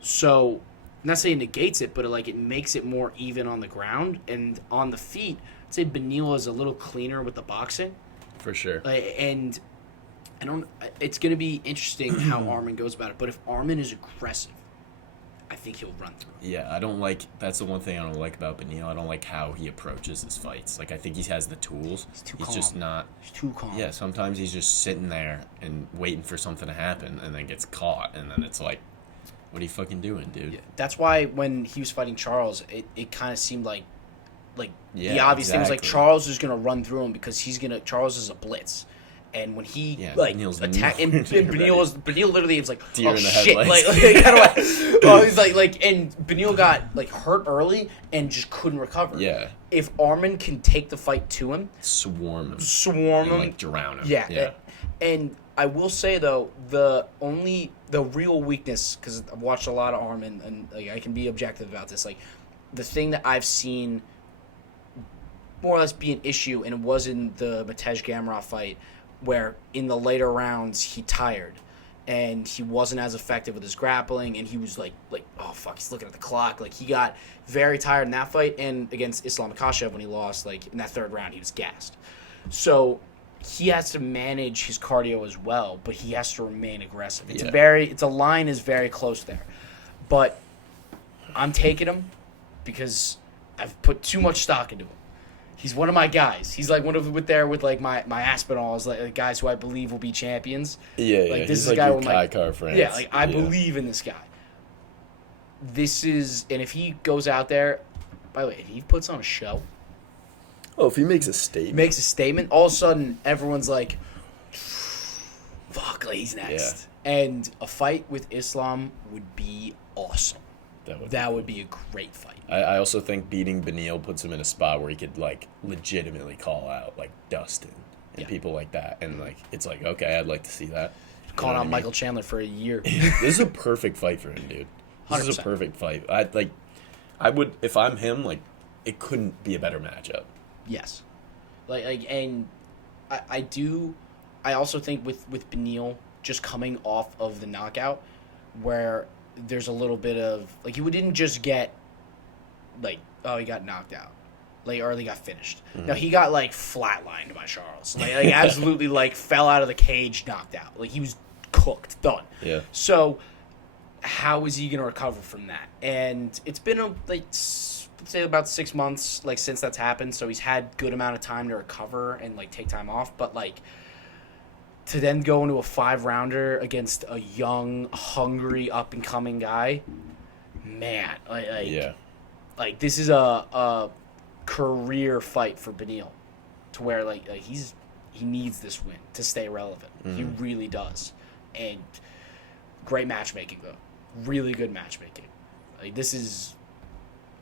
So, I'm not saying it negates it, but it makes it more even on the ground, and on the feet, I'd say Beneil is a little cleaner with the boxing. For sure. And it's going to be interesting how Arman goes about it, but if Arman is aggressive, I think he'll run through. Yeah, that's the one thing I don't like about Beneil. I don't like how he approaches his fights. Like, I think he has the tools. He's just not. He's too calm. Yeah, sometimes he's just sitting there and waiting for something to happen, and then gets caught, and then it's like, what are you fucking doing, dude? Yeah, that's why when he was fighting Charles, it kind of seemed like the obvious thing was like, Charles is gonna run through him because Charles is a blitz. And when he attacked, and Beneil literally was like, deer oh in the shit, headlights. He's like, and Beneil got like hurt early and just couldn't recover. Yeah. If Arman can take the fight to him, swarm him, and, like, drown him. Yeah. And I will say though, the real weakness, because I've watched a lot of Arman and like, I can be objective about this, like, the thing that I've seen more or less be an issue, and it was in the Matej Gamrot fight, where in the later rounds he tired and he wasn't as effective with his grappling, and he was like oh fuck, he's looking at the clock. Like, he got very tired in that fight, and against Islam Makhachev when he lost, like in that third round he was gassed. So he has to manage his cardio as well, but he has to remain aggressive. It's a line is very close there. But I'm taking him because I've put too much stock into him. He's one of my guys. He's like one of my Aspinalls, like guys who I believe will be champions. Yeah, like, yeah. This He's is like a guy your with Kai Car friends. Yeah, like I believe in this guy. And if he goes out there, by the way, if he puts on a show, if he makes a statement, all of a sudden everyone's like, fuck, like, he's next. Yeah. And a fight with Islam would be awesome. That would be a great fight. I also think beating Beneil puts him in a spot where he could, like, legitimately call out, like, Dustin and people like that. And, like, it's like, okay, I'd like to see that. Calling out Michael Chandler for a year. This is a perfect fight for him, dude. This 100%. is a perfect fight. I would, if I'm him, like, it couldn't be a better matchup. Yes. And I also think with Beneil just coming off of the knockout, where there's a little bit of, like, he didn't just get, like, oh, he got knocked out, like, or he got finished. Mm-hmm. No, he got, like, flatlined by Charles. Like absolutely, like, fell out of the cage, knocked out. Like, he was cooked, done. Yeah. So, how is he going to recover from that? And it's been, let's say about 6 months, like, since that's happened, so he's had good amount of time to recover and, like, take time off, but, like, to then go into a 5-rounder against a young, hungry, up-and-coming guy, man, like this is a career fight for Beneil, to where like he needs this win to stay relevant. Mm-hmm. He really does, and great matchmaking though, really good matchmaking. Like, this is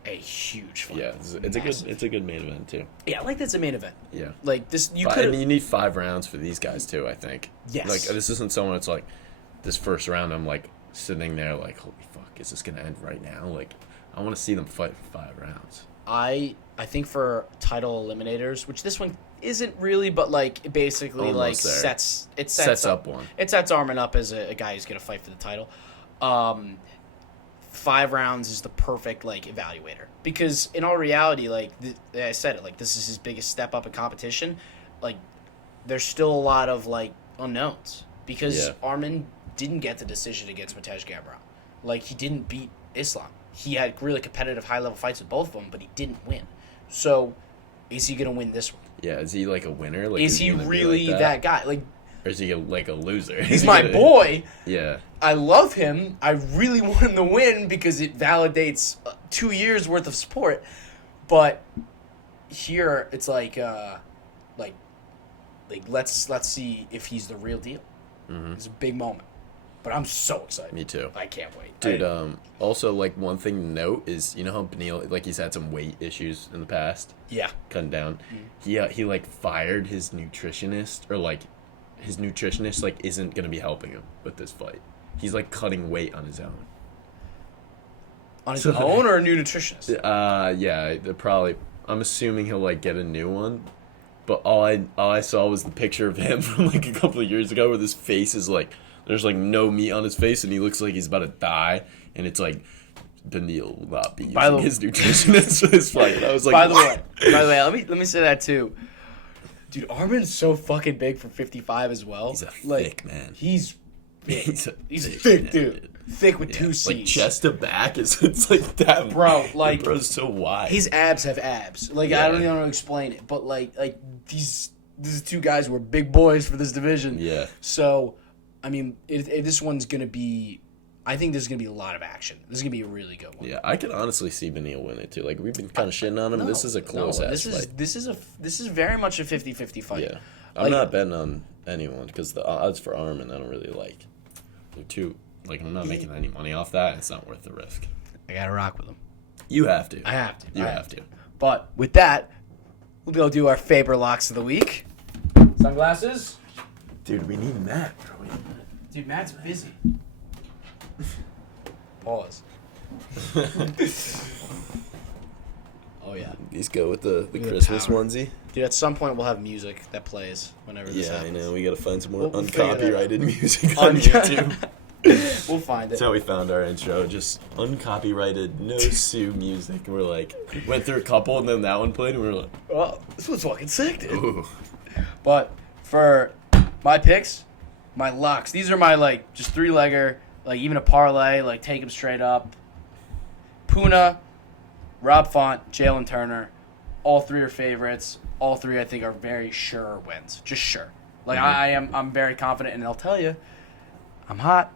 a huge fight. Yeah, it's a good main event too. Yeah, like, that's a main event. Yeah, like this you could. And you need 5 rounds for these guys too. I think. Yes. Like, this isn't someone that's like, this first round I'm like sitting there like, holy fuck, is this gonna end right now? Like, I want to see them fight for 5 rounds. I think for title eliminators, which this one isn't really, but like it basically almost like there. sets up one. It sets Armin up as a guy who's gonna fight for the title. 5 rounds is the perfect, like, evaluator, because in all reality, like I said it, like, this is his biggest step up in competition. Like, there's still a lot of, like, unknowns, because Armin didn't get the decision against Matej Gamrot. Like, he didn't beat Islam. He had really competitive high level fights with both of them, but he didn't win. So, is he gonna win this one? Yeah, is he like a winner? Like, is he really like that guy? Like, or is he like a loser? He's my boy. Yeah. I love him. I really want him to win because it validates 2 years worth of support. But here it's like let's see if he's the real deal. Mm-hmm. It's a big moment. But I'm so excited. Me too. I can't wait. Dude, also, like, one thing to note is, you know how Beneil, like, he's had some weight issues in the past? Yeah. Cutting down. Mm-hmm. He like, fired his nutritionist, or, like, his nutritionist, like, isn't going to be helping him with this fight. He's, like, cutting weight on his own. On his own, or a new nutritionist? Yeah, probably. I'm assuming he'll, like, get a new one. But all I saw was the picture of him from, like, a couple of years ago where his face is, like, there's, like, no meat on his face, and he looks like he's about to die. And it's, like, Beneil will not be using his nutritionist for this fight. And I was like, by the way, let me say that, too. Dude, Armin's so fucking big for 55 as well. He's a thick man. He's big. He's a thick dude. Thick with 2 C's. Like, chest to back, it's like that. Bro, like, bro's so wide. His abs have abs. Like, I don't even know how to explain it. But, like these 2 guys were big boys for this division. Yeah. So, I mean, this one's going to be... I think there's going to be a lot of action. This is going to be a really good one. Yeah, I can honestly see Beneil win it, too. Like, we've been kind of shitting on him. This is a close-ass fight. This is very much a 50-50 fight. Yeah. I'm not betting on anyone, because the odds for Armin I don't really like. They're too... Like, I'm not making any money off that, and it's not worth the risk. I got to rock with him. You have to. I have to. You have to. But with that, we'll go do our Faber Locks of the week. Sunglasses? Dude, we need Matt, bro. Dude, Matt's busy. Pause. Oh, yeah. These go with the the Christmas power. onesie. Dude, at some point we'll have music that plays whenever this Yeah, happens. I know. We got to find some more We'll figure that uncopyrighted out. music on YouTube. We'll find it. That's how we found our intro. Just uncopyrighted, no sue music. And we're like, went through a couple, and then that one played, and we were like, Well, this was fucking sick, dude. ooh. But for my picks, my locks, these are my, like, just three-legger, like, even a parlay, like, take them straight up. Puna, Rob Font, Jalin Turner, all three are favorites. All three, I think, are very sure wins. Just sure. Like, I'm very confident, and I'll tell you, I'm hot.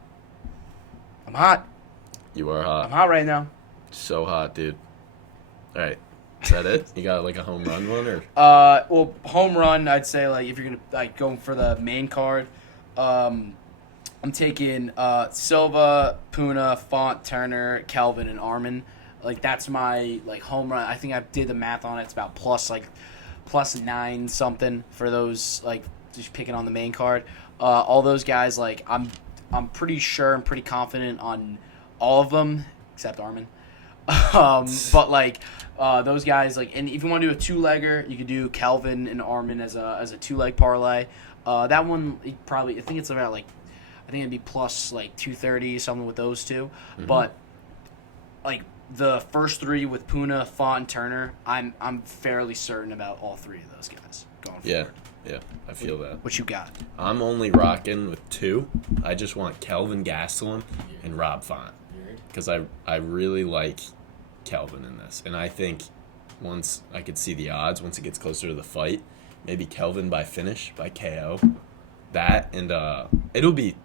I'm hot. You are I'm hot. hot right now. So hot, dude. All right. Is that it? You got, like, a home run one, or? Well, home run, I'd say, like, if you're going to, like, go for the main card, I'm taking Silva, Puna, Font, Turner, Kelvin, and Armin. Like, that's my, like, home run. I think I did the math on it. It's about plus 9 something for those, like, just picking on the main card. All those guys, like, I'm pretty sure and pretty confident on all of them, except Armin. But, like, those guys, like, and if you want to do a two-legger, you could do Kelvin and Armin as a two-leg parlay. That one, probably, I think it's about, like, I think it'd be plus, like, 230, something with those two. Mm-hmm. But, like, the first three with Puna, Font, and Turner, I'm fairly certain about all three of those guys going forward. Yeah, I feel that. What you got? I'm only rocking with two. I just want Kelvin Gastelum and Rob Font. Because I really like Kelvin in this. And I think once I could see the odds, once it gets closer to the fight, maybe Kelvin by finish, by KO. That, and it'll be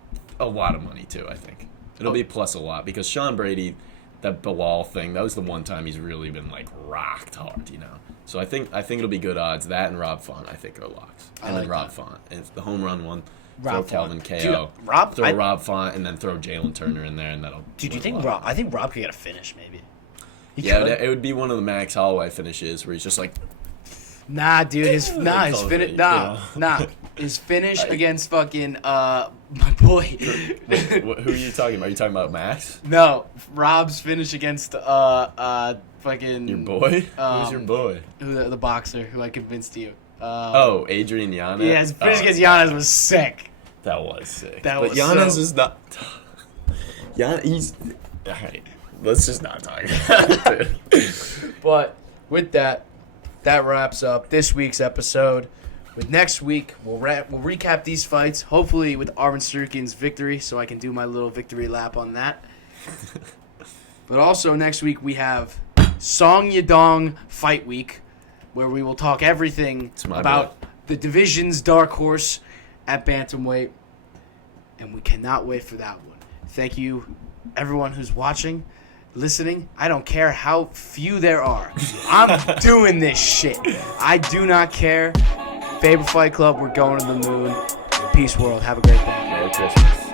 a lot of money, too, I think. It'll be plus a lot. Because Sean Brady, that Bilal thing, that was the one time he's really been, like, rocked hard, you know? So I think it'll be good odds. That and Rob Font, I think, are locks. And then Rob Font. And it's the home run one. Throw Kelvin KO. Dude, Rob, throw Rob Font, and then throw Jalin Turner in there, and that'll. Dude, you win think a lot. Rob? I think Rob could get a finish, maybe. Yeah, it would be one of the Max Holloway finishes where he's just like. Nah, dude, his finish, his finish against fucking my boy. Who are you talking about? Are you talking about Max? No, Rob's finish against fucking Your boy? Who's your boy? Who the boxer who I convinced you. Adrian Yanez. Yeah, his finish against Yanez was sick. That was sick. That but was Yanez so- is not. He's. All right, let's just not talk about it. But with that wraps up this week's episode. With next week, we'll recap these fights, hopefully with Armin Tsarukyan's victory, so I can do my little victory lap on that. But also next week we have Song Yadong Fight Week, where we will talk everything about the division's dark horse at bantamweight, and we cannot wait for that one. Thank you, everyone who's watching, listening. I don't care how few there are. I'm doing this shit. I do not care. Faber Fight Club, we're going to the moon. Peace, world. Have a great day. Merry Christmas.